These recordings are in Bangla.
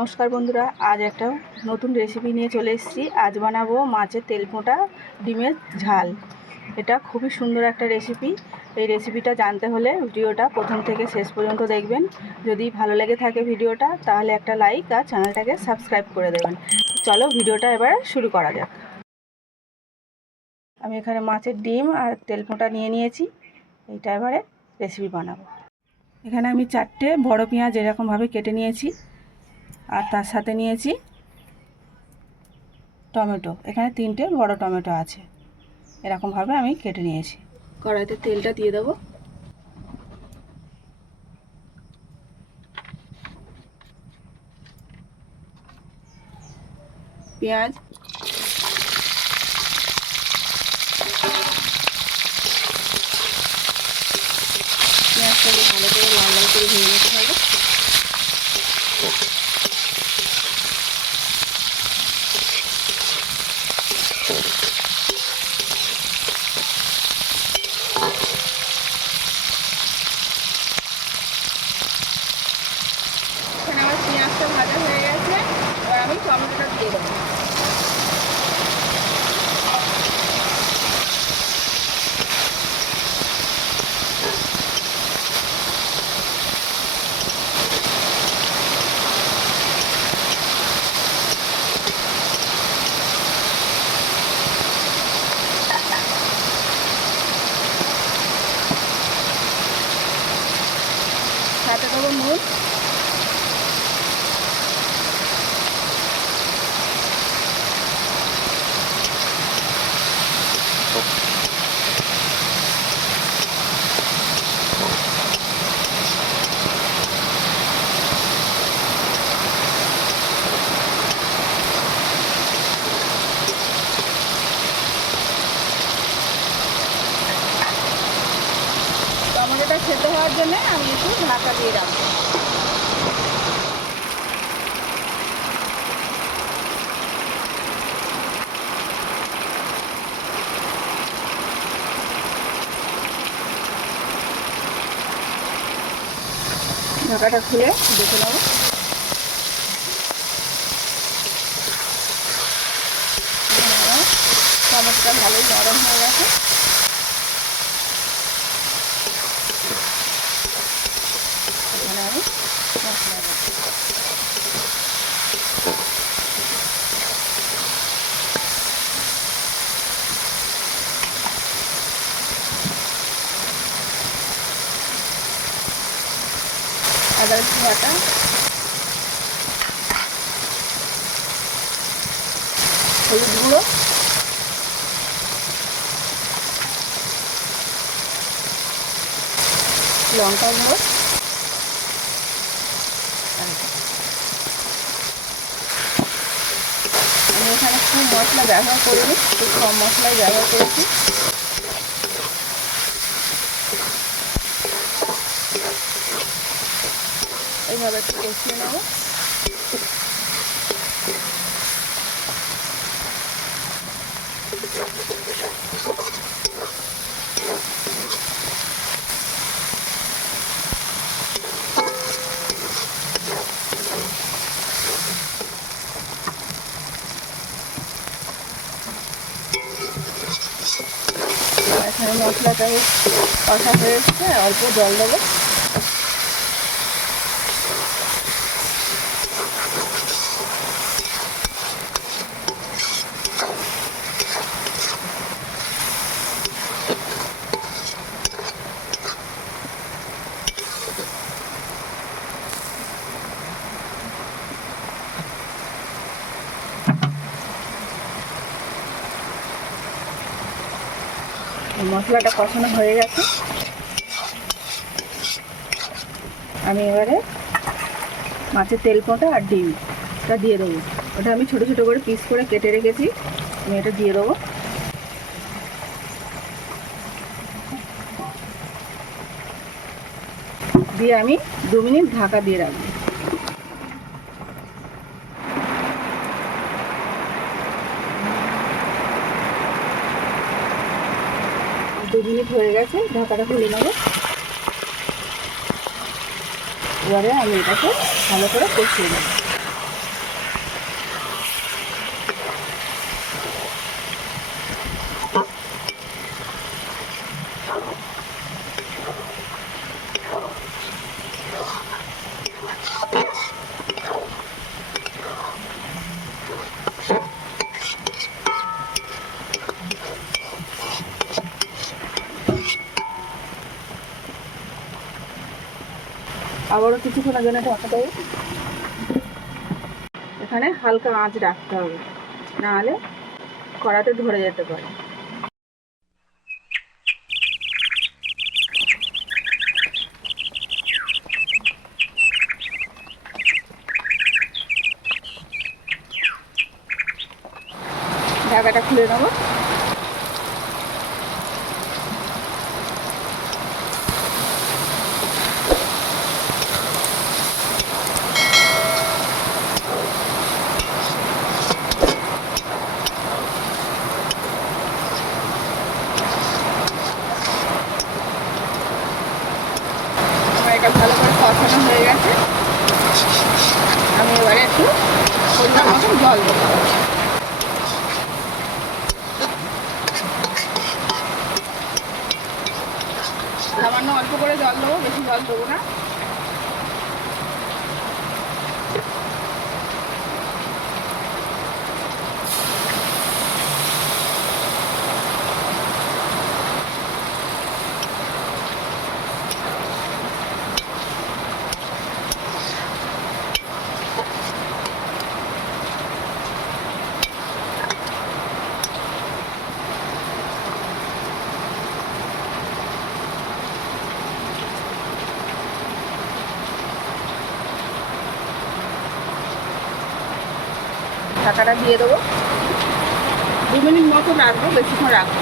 নমস্কার বন্ধুরা, আজ একটা নতুন রেসিপি নিয়ে চলে এসেছি। আজ বানাবো মাছের তেল ফোঁটা ডিমের ঝাল। এটা খুবই সুন্দর একটা রেসিপি এই রেসিপিটা জানতে হলে ভিডিওটা প্রথম থেকে শেষ পর্যন্ত দেখবেন। যদি ভালো লেগে থাকে ভিডিওটা, তাহলে একটা লাইক আর চ্যানেলটাকে সাবস্ক্রাইব করে দেবেন। চলো ভিডিওটা এবার শুরু করা যাক। আমি এখানে মাছের ডিম আর তেল ফোঁটা নিয়ে নিয়েছি। এইটা এবারে রেসিপি বানাবো। এখানে আমি চারটে বড় পেঁয়াজ এরকমভাবে কেটে নিয়েছি। আর তার সাথে নিয়েছি টমেটো। এখানে তিনটে বড় টমেটো আছে। এরকমভাবে আমি কেটে নিয়েছি। কড়াইতে তেলটা দিয়ে দেবো। পেঁয়াজ। পেঁয়াজটাকে ভালো করে লাল লাল করে ভেজে নিতে হবে এখানে আমার পেঁয়াজটা ভাজা হয়ে গেছে এবার আমি টমেটোটা দিয়ে দেবো সাথে দেবো নুন টমেটোটা সেদ্ধ হওয়ার জন্য আমি একটু ঢাকা দিয়ে রাখব। ঢাকাটা খুলে দেখে নেব। টমেটোটা ভালোই নরম হয়ে গেছে এখানে আমি মশলা দেবো আদা রসুন বাটা। হলুদ গুঁড়ো। লঙ্কা গুঁড়ো। আমি এখানে খুব মশলা ব্যবহার করিনি খুব কম মশলাই ব্যবহার করেছি। এইভাবে একটু কষিয়ে নেব। এখানে মশলাটা বেশ কষা হয়ে এসছে অল্প জল দেবো। মশলাটা কষানো হয়ে গেছে। আমি এবারে মাছের তেল পোঁটা আর ডিমটা দিয়ে দেবো। ওটা আমি ছোটো ছোটো করে পিস করে কেটে রেখেছি, আমি এটা দিয়ে দেবো। দিয়ে আমি দু মিনিট ঢাকা দিয়ে রাখব। দু মিনিট হয়ে গেছে ঢাকাটা খুলে নেব। এবারে আমি এটাকে ভালো করে কষিয়ে নেব। আবারও কিছুক্ষণের জন্য দেবো এখানে হালকা আঁচ রাখতে হবে। নাহলে কড়াতে ধরে যেতে পারে। ঢাকাটা খুলে নেব আমার এটা ভালো করে কষানো হয়ে গেছে আমি এবারে একটু পরিমাণ মতন জল দেবো সামান্য অল্প করে জল দেবো বেশি জল দেবো না। ঢাকাটা দিয়ে দেবো। দু মিনিট মতো রাখব বেশিক্ষণ রাখব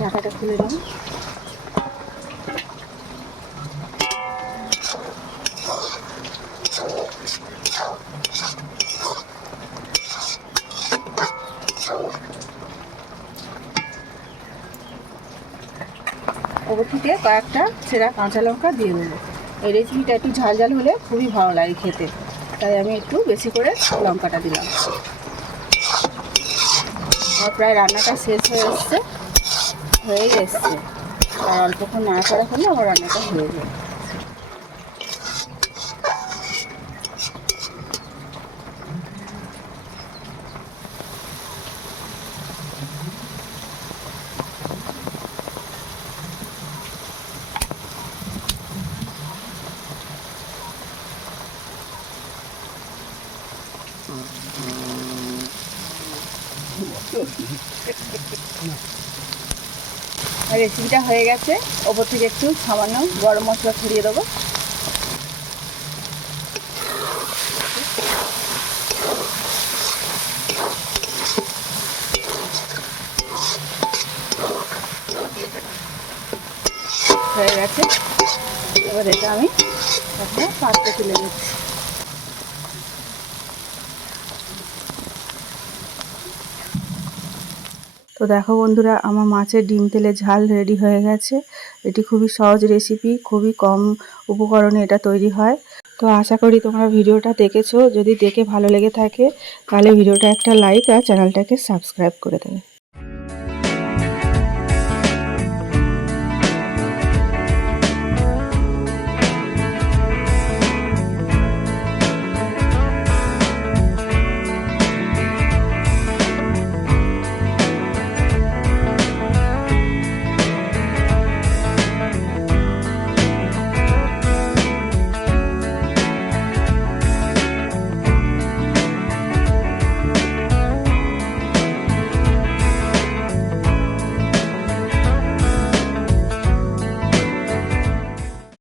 ঢাকাটা খুলে দেবো ওপর থেকে কয়েকটা ছেঁড়া কাঁচা লঙ্কা দিয়ে দেবো। এই রেসিপিটা একটু ঝাল ঝাল হলে খুবই ভালো লাগে খেতে। তাই আমি একটু বেশি করে লঙ্কাটা দিলাম। আমার প্রায় রান্নাটা শেষ হয়ে এসছে। হয়েই এসছে আর অল্পক্ষণ নাড়া করা হলে আমার রান্নাটা হয়ে যাবে। রেসিপিটা হয়ে গেছে। ওপর থেকে একটু সামান্য গরম মশলা ছড়িয়ে দেবো। হয়ে গেছে। এবার এটা আমি একটা পাত্রে তুলে দিচ্ছি দেখো বন্ধুরা, আমার মাছের ডিম তেলে ঝাল রেডি হয়ে গেছে। এটি খুবই সহজ রেসিপি খুবই কম উপকরণে এটা তৈরি হয়। তো আশা করি তোমরা ভিডিওটা দেখেছ। যদি দেখে ভালো লেগে থাকে, তাহলে ভিডিওটা একটা লাইক আর চ্যানেলটাকে সাবস্ক্রাইব করে দেবে।